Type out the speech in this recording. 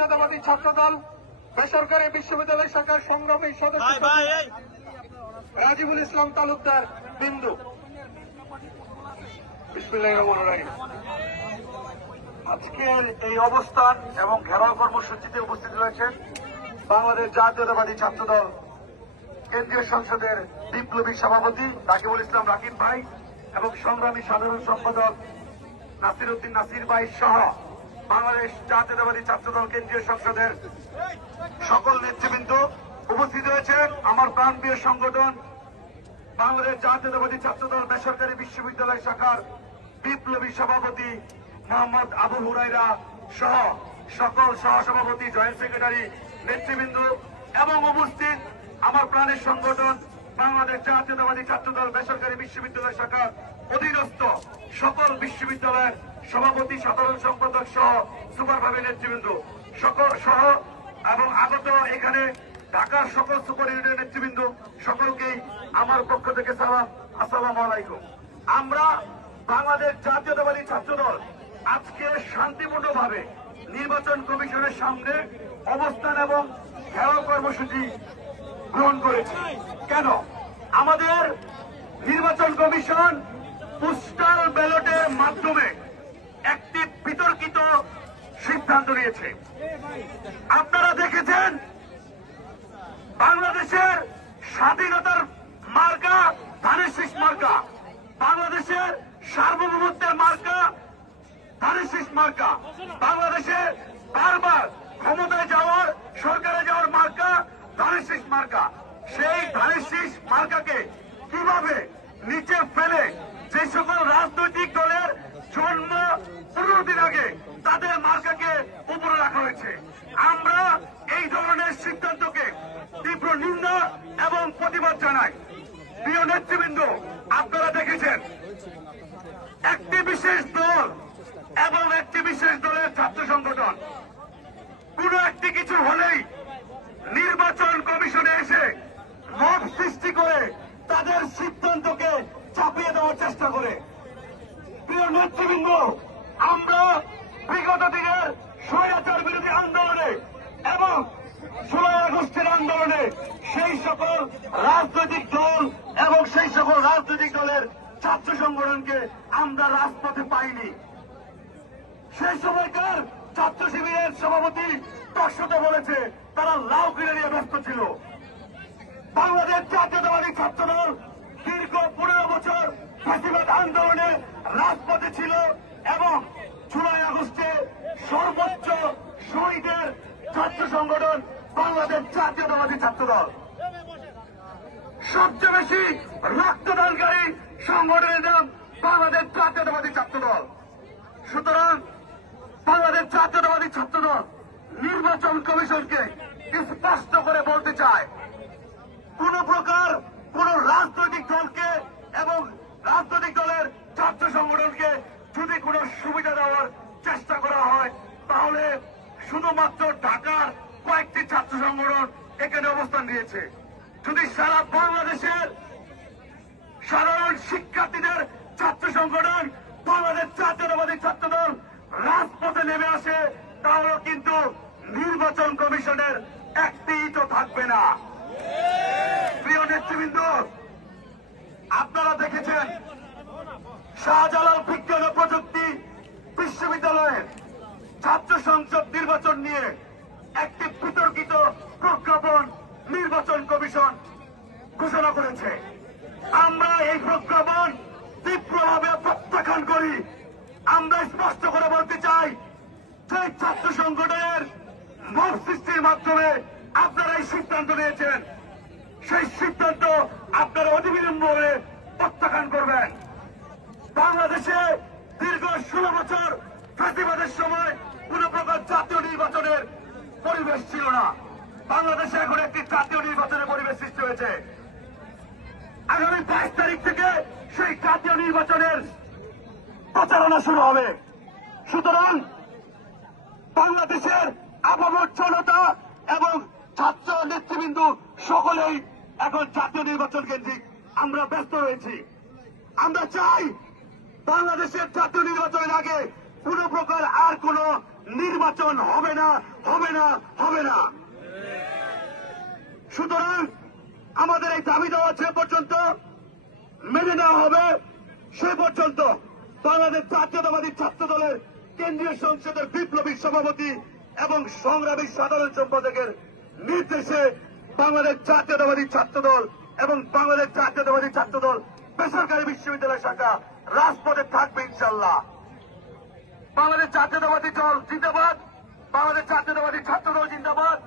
জাতীয়তাবাদী ছাত্রদল বেসরকারি বিশ্ববিদ্যালয় শাখার সংগ্রামী সদস্য রাজিবুল ইসলাম তালুকদার বিন্দু। বিসমিল্লাহির রহমানির রহিম। আজকের এই অবস্থান এবং ঘেরাও কর্মসূচিতে উপস্থিত রয়েছেন বাংলাদেশ জাতীয়তাবাদী ছাত্রদল কেন্দ্রীয় সংসদের বিপ্লবী সভাপতি রাকিবুল ইসলাম রাকিব ভাই এবং সংগ্রামী সাধারণ সম্পাদক নাসির উদ্দিন নাসির ভাই সহ বাংলাদেশ জাতীয়তাবাদী ছাত্রদল কেন্দ্রীয় সংসদের সকল নেতৃবৃন্দ উপস্থিত হয়েছেন। আমার প্রাণপ্রিয় সংগঠন বাংলাদেশ জাতীয়তাবাদী ছাত্রদল বেসরকারি বিশ্ববিদ্যালয় শাখার বিপ্লবী সভাপতি মোহাম্মদ আবু হুরাইরা সহ সকল সহসভাপতি, জয়েন্ট সেক্রেটারি, নেতৃবৃন্দ এবং উপস্থিত আমার প্রাণের সংগঠন বাংলাদেশ জাতীয়তাবাদী ছাত্রদল বেসরকারি বিশ্ববিদ্যালয় শাখার অধীনস্থ সকল বিশ্ববিদ্যালয়ের সভাপতি, সাধারণ সম্পাদক সহ সুপারভাইজার নেতৃবৃন্দ সকল সহ এবং আগত এখানে ঢাকার সকল সুপার ইউনিয়ন নেতৃবৃন্দ সকলকেই আমার পক্ষ থেকে সালাম, আসসালামু আলাইকুম। আমরা বাংলাদেশ জাতীয়তাবাদী ছাত্রদল আজকে শান্তিপূর্ণভাবে নির্বাচন কমিশনের সামনে অবস্থান এবং ঘেরাও কর্মসূচি গ্রহণ করেছি। কেন? আমাদের নির্বাচন কমিশন পোস্টাল ব্যালটের মাধ্যমে একটি বিতর্কিত সিদ্ধান্ত নিয়েছে। আপনারা দেখেছেন বাংলাদেশের স্বাধীনতার মার্কা ধানের শীষ মার্কা, বাংলাদেশের সার্বভৌমত্বের মার্কা ধানের শীষ মার্কা, বাংলাদেশের বারবার ক্ষমতায় যাওয়ার, সরকারে যাওয়ার মার্কা ধানের শীষ মার্কা। সেই ধানের শীষ মার্কাকে কিভাবে নিচে ফেলে যে সকল রাজনৈতিক দলের জন্ম 15 দিন আগে তাদের মার্কাকে উপরে রাখা হয়েছে। আমরা এই ধরনের সিদ্ধান্তকে তীব্র নিন্দা এবং প্রতিবাদ জানাই। প্রিয় নেতৃবৃন্দ, আপনারা দেখেছেন একটি বিশেষ দল এবং একটি বিশেষ দলের ছাত্র সংগঠন কোন একটি কিছু হলেই নির্বাচন কমিশনে এসে মব সৃষ্টি করে তাদের সিদ্ধান্তকে চাপিয়ে দেওয়ার চেষ্টা করে। প্রিয় নেতৃবৃন্দ, আমরা বিগত দিনের স্বৈরাচার বিরোধী আন্দোলনে এবং 16 আগস্টের আন্দোলনে সেই সকল রাজনৈতিক দল এবং সেই সকল রাজনৈতিক দলের ছাত্র সংগঠনকে আমরা রাজপথে পাইনি। সেই সময়কার ছাত্র শিবিরের সভাপতি দর্শতে বলেছে তারা লাউ কিনে নিয়ে ব্যস্ত ছিল। বাংলাদেশ জাতীয়তাবাদী ছাত্রদল দীর্ঘ 15 বছর ফ্যাসিবাদ আন্দোলনে রাজপথে ছিল এবং 16 আগস্টে সর্বোচ্চ শহীদের ছাত্র সংগঠন বাংলাদেশ জাতীয়তাবাদী ছাত্রদল। সবচেয়ে বেশি রক্তদানকারী সংগঠনের নাম বাংলাদেশ জাতীয়তাবাদী ছাত্রদল। সুতরাং বাংলাদেশ জাতীয়তাবাদী ছাত্রদল নির্বাচন কমিশনকে স্পষ্ট করে বলতে চায়, কোন প্রকার কোন রাজনৈতিক দলকে এবং রাজনৈতিক দলের ছাত্র সংগঠনকে যদি কোন সুবিধা দেওয়ার চেষ্টা করা হয় তাহলে শুধুমাত্র ঢাকার কয়েকটি ছাত্র সংগঠন এখানে অবস্থান নিয়েছে। যদি সারা বাংলাদেশের সাধারণ শিক্ষার্থীদের ছাত্র সংগঠন বাংলাদেশ জাতীয়তাবাদী ছাত্রদল রাজপথে নেমে আসে তাহলে কিন্তু নির্বাচন কমিশনের একটি ইটও থাকবে না। প্রিয় নেতৃবৃন্দ, আপনারা দেখেছেন শাহজালাল বিজ্ঞান ও প্রযুক্তি বিশ্ববিদ্যালয়ের ছাত্র সংসদ নির্বাচন নিয়ে একটি বিতর্কিত প্রজ্ঞাপন নির্বাচন কমিশন ঘোষণা করেছে। আমরা এই প্রজ্ঞাপন তীব্রভাবে প্রত্যাখ্যান করি। আমরা স্পষ্ট করে বলতে চাই যে ছাত্র সংগঠনের মব সৃষ্টির মাধ্যমে আপনারা এই সিদ্ধান্ত নিয়েছেন, সেই সিদ্ধান্ত আপনারা অতিবিলম্বে প্রত্যাখ্যান করবেন। বাংলাদেশে দীর্ঘ 16 বছর ফ্যাসিবাদের সময় কোন প্রকার জাতীয় নির্বাচনের পরিবেশ ছিল না। বাংলাদেশে এখন একটি জাতীয় নির্বাচনের পরিবেশ সৃষ্টি হয়েছে। আগামী 22 তারিখ থেকে সেই জাতীয় নির্বাচনের প্রচারণা শুরু হবে। সুতরাং বাংলাদেশের আপামর জনতা এবং ছাত্র নেতৃবৃন্দ সকলেই এখন জাতীয় নির্বাচন কেন্দ্রিক আমরা ব্যস্ত রয়েছি। আমরা চাই বাংলাদেশের জাতীয় নির্বাচনের আগে কোন প্রকার আর কোন নির্বাচন হবে না, হবে না, হবে না। সুতরাং আমাদের এই দাবি দেওয়া যে পর্যন্ত মেনে নেওয়া হবে সে পর্যন্ত বাংলাদেশ জাতীয়তাবাদী ছাত্র দলের কেন্দ্রীয় সংসদের বিপ্লবী সভাপতি এবং সংগ্রামী সাধারণ সম্পাদকের নির্দেশে বাংলাদেশ জাতীয়তাবাদী ছাত্র দল এবং বাংলাদেশ জাতীয়তাবাদী ছাত্র দল বেসরকারি বিশ্ববিদ্যালয় শাখা রাজপথে থাকবে ইনশাল্লাহ। বাংলাদেশ জাতীয়তাবাদী দল জিন্দাবাদ, বাংলাদেশ জাতীয়তাবাদী ছাত্র দল জিন্দাবাদ।